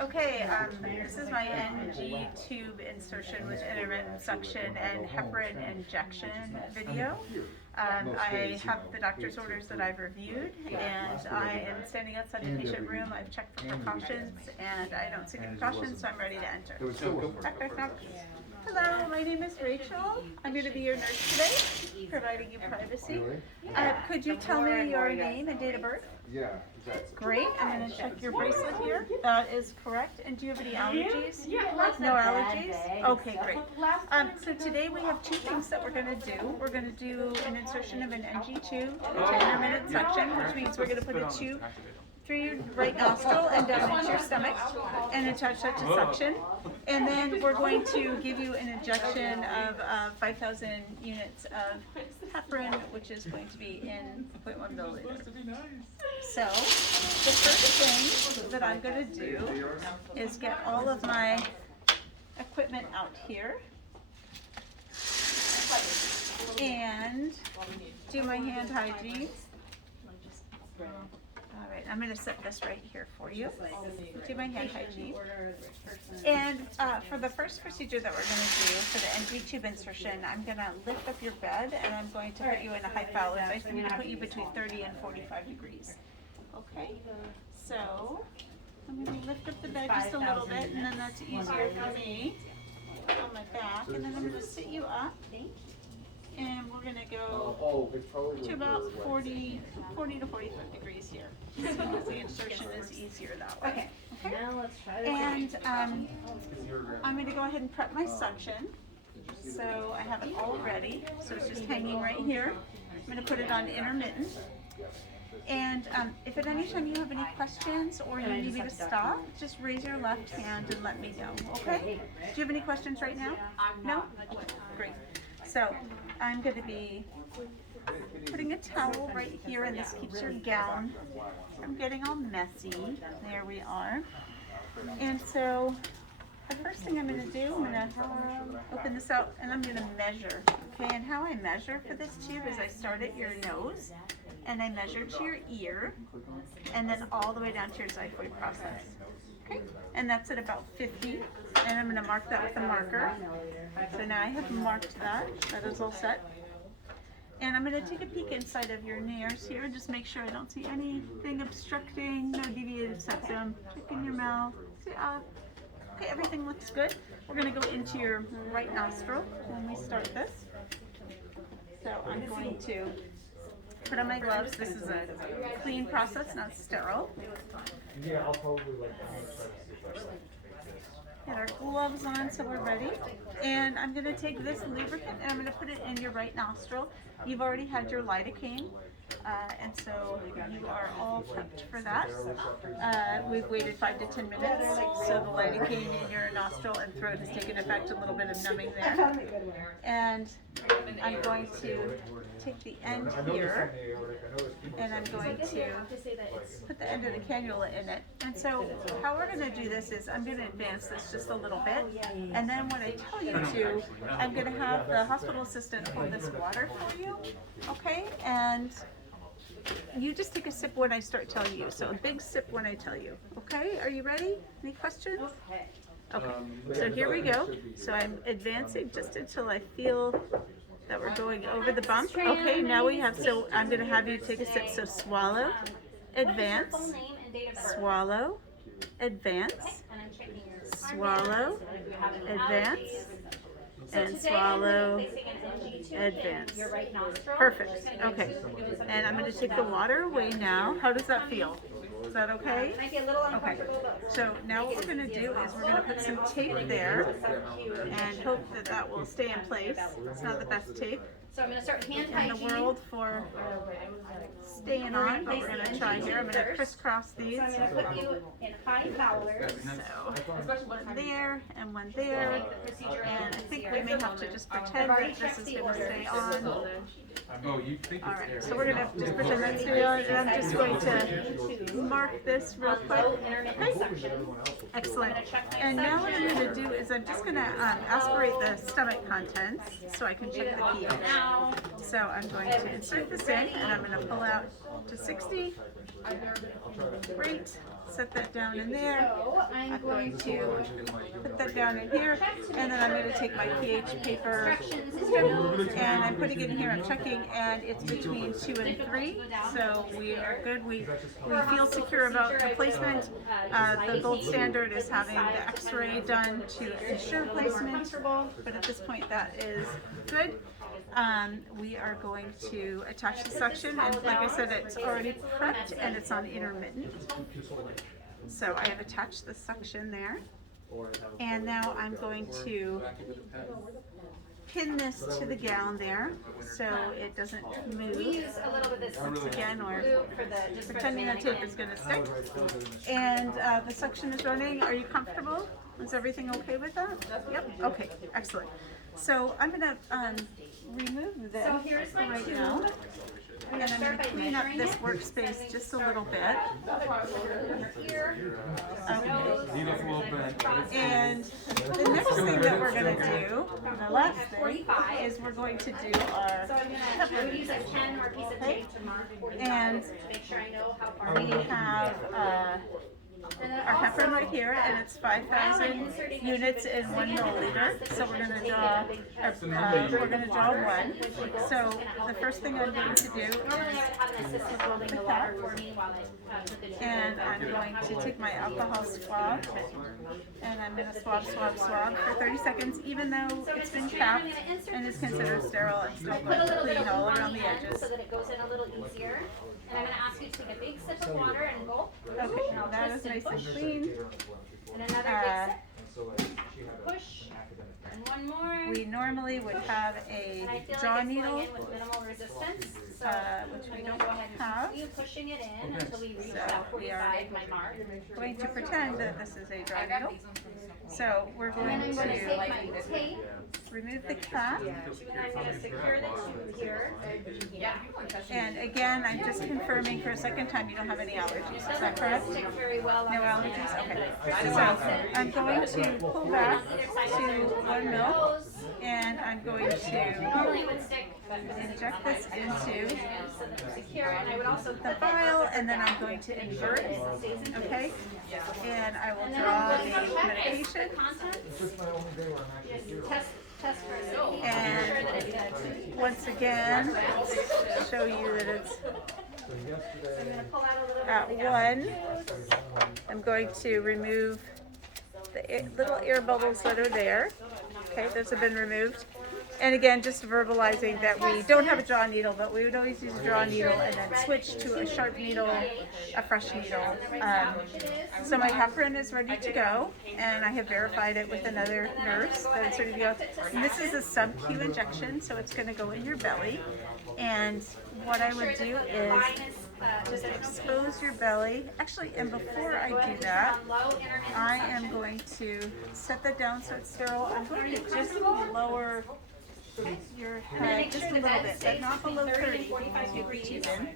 Okay, this is my NG tube insertion with intermittent suction and heparin injection video. I have the doctor's orders that I've reviewed, and I am standing outside the patient room. I've checked for precautions, and I don't see any precautions, so I'm ready to enter. Knock, knock, knock. Hello, my name is Rachel. I'm going to be your nurse today, providing you privacy. Could you tell me your name and date of birth? Yeah. Great. I'm going to check your bracelet here. That is correct. And do you have any allergies? No allergies? Okay, great. So today we have two things that we're going to do. We're going to do an insertion of an NG tube into intermittent suction, which means we're going to put a tube through your right nostril and down into your stomach and attach that to suction. And then we're going to give you an injection of 5,000 units of heparin, which is going to be in 0.1 milliliter. So the first thing that I'm going to do is get all of my equipment out here and do my hand hygiene. All right, I'm going to set this right here for you. Do my hand hygiene. And for the first procedure that we're going to do for the NG tube insertion, I'm going to lift up your bed and I'm going to put you in a hypovoluse. I'm going to put you between 30 and 45 degrees. Okay, so I'm going to lift up the bed just a little bit, and then that's easier for me on my back. And then I'm going to sit you up. And we're going to go to about 40 to 45 degrees here. Because the insertion is easier that way. Okay. Now let's try this. And I'm going to go ahead and prep my suction. So I have it all ready. So it's just hanging right here. I'm going to put it on intermittent. And if at any time you have any questions or you need me to stop, just raise your left hand and let me know, okay? Do you have any questions right now? No? Great. So I'm going to be putting a towel right here, and this keeps your gown from getting all messy. There we are. And so the first thing I'm going to do, I'm going to open this out and I'm going to measure. Okay, and how I measure for this tube is I start at your nose and I measure to your ear and then all the way down to your xiphoid process. Okay, and that's at about 50, and I'm going to mark that with a marker. So now I have marked that. That is all set. And I'm going to take a peek inside of your nares here, just make sure I don't see anything obstructing, no deviated septum. Check in your mouth. Okay, everything looks good. We're going to go into your right nostril when we start this. So I'm going to put on my gloves. This is a clean process, not sterile. Yeah, I'll probably Get our gloves on so we're ready. And I'm going to take this lubricant and I'm going to put it in your right nostril. You've already had your lidocaine, and so you are all prepped for that. We've waited 5 to 10 minutes, so the lidocaine in your nostril and throat has taken effect, a little bit of numbing there. And I'm going to take the end here, and I'm going to put the end of the cannula in it. And so how we're going to do this is I'm going to advance this just a little bit, and then when I tell you to, I'm going to have the hospital assistant hold this water for you, okay? And you just take a sip when I start telling you. So a big sip when I tell you, okay? Are you ready? Any questions? Okay, so here we go. So I'm advancing just until I feel that we're going over the bump. Okay, now we have, so I'm going to have you take a sip. So swallow, advance, swallow, advance, swallow, advance, and swallow, advance. Perfect. Okay, and I'm going to take the water away now. How does that feel? Is that okay? Okay. So now what we're going to do is we're going to put some tape there and hope that that will stay in place. It's not the best tape So I'm going to start hand in the world for staying on, but we're going to try here. I'm going to crisscross these. So I'm going to put you in high fowlers. So one there and one there. And I think we may have to just pretend that this is going to stay on. Oh, you think All right, so we're going to just pretend that's stay on, and I'm just going to mark this real quick. Okay. Excellent. And now what I'm going to do is I'm just going to aspirate the stomach contents so I can check the pH. So I'm going to insert this in and I'm going to pull out to 60. Great. set that down in there. So I'm going to Put that down in here, and then I'm going to take my pH paper, instructions is your nose. and I'm putting it in here. I'm checking, and it's between 2 and 3, so we are good. We feel secure about the placement. The gold standard is having the X-ray done to ensure placement, but at this point that is good. We are going to attach the suction, and like I said, it's already prepped and it's on intermittent. So I have attached the suction there, and now I'm going to pin this to the gown there so it doesn't We move. use a little bit of this Again, or glue for the just for the pretending that tape is going to stick. And the suction is running. Are you comfortable? Is everything okay with that? Yep. Okay. Excellent. So I'm going to remove this So here's my right tube. now. I'm And gonna I'm start going by to clean up measuring this it. workspace just a little bit. Here. Okay. And the next thing that we're going to do, the last thing, is we're going to do our So I'm gonna use a pen or a piece of tape to mark 45 And to make sure I know how far. we have And then our also, heparin right here, and it's 5,000 units in 1 milliliter. So we're going to draw one. So the first thing I'm going to do normally I would have an assistant holding the water for me while I put the tube in. and I'm going to take my alcohol swab, and I'm going to swab for 30 seconds, even though it's been capped and is considered sterile. It's still Put a going to little bit clean of all glue on around the the end edges. so that it goes in a little easier. And I'm gonna ask you to take a big sip of water and gulp. Okay, And I'll that twist is nice and and push. clean. And another Uh, big sip. Push. And one more. We normally would have a And I feel jaw like it's needle, going in with minimal resistance. So which we I'm don't gonna go ahead and have. continue pushing it in until we reach So that we are 45, my mark. going to pretend that this is a jaw needle. So we're And going then I'm gonna take to my tape remove the cap. and I'm gonna secure the tube here. And again, I'm just confirming for a second time you don't have any allergies. Is that Doesn't correct? stick very well on No the allergies? end, Okay. but I So press it. I'm going to pull back to 1 mil, Nose. and I'm going to Normally it would stick, but inject this into so that it's secure, and I would also the vial, and then I'm going to invert, okay? And I will draw the medication, contents. This is my only day where I'm actually here. Test for safety. and Make sure that it's once again, show you that it's So yesterday, I'm gonna pull out a little bit at of the 1. I'm going to remove the little air bubbles that are there. Okay, those have been removed. And again, just verbalizing that we don't have a draw needle, but we would always use a draw needle and then switch to a sharp needle, a fresh needle. So my heparin is ready to go, and I have verified it with another nurse that it's ready to go. And this is a subq injection, so it's going to go in your belly. And what I would do is just expose your belly. Actually, and before I do that, I am going to set that down so it's sterile. I'm going to just lower your head just a little bit, but not below 30 degrees even.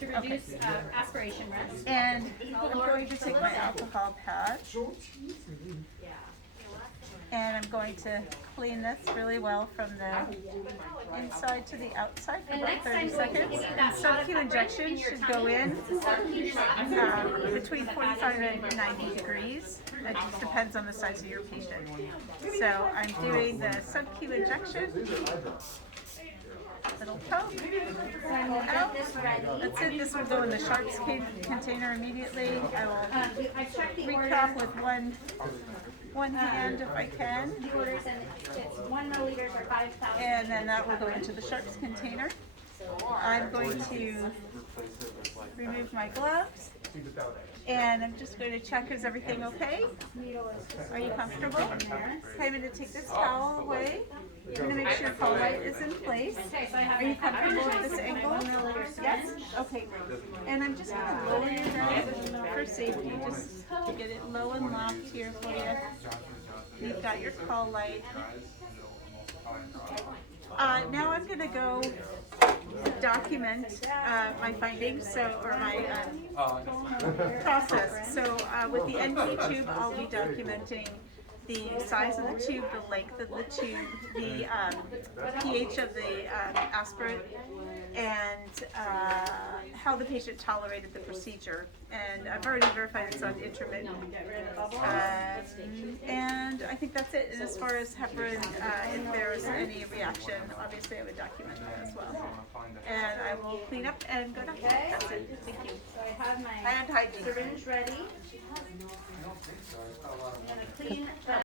to reduce aspiration risk. And I'm going to take my alcohol pad, and I'm going to clean this really well from the inside to the outside for And about next 30 time, when we seconds. give you And that shot of subq heparin injection in your should tummy, go in it's a subq shot. between 45 and 90 degrees. It just depends on the size of your patient. So I'm doing the subq injection. Little poke, pull out. That's it. This will go in the sharps container immediately. I will I've checked the recap order, with one hand if I can, the orders, and it's 1 milliliters or 5,000. and then that will go into the sharps container. I'm going to remove my gloves, and I'm just going to check, is everything okay? Are you comfortable? Okay, I'm going to take this towel away. You're going to make sure call light is in place. Okay, so I have Are you comfortable with this angle? 1 milliliter Yes? Okay, great. And I'm just going to lower your head for safety, just to get it low and locked here for you. You've got your call light. Now I'm going to go document my findings, or my process. So with the NP tube, I'll be documenting the size of the tube, the length of the tube, the pH of the aspirate, and how the patient tolerated the procedure. And I've already verified it's on intermittent. And I think that's it. And as far as heparin, if there's any reaction, obviously I would document that as well. And I will clean up and go down. That's it. Thank you. So I have my And hygiene. syringe ready. I don't think so. It's got a lot of money.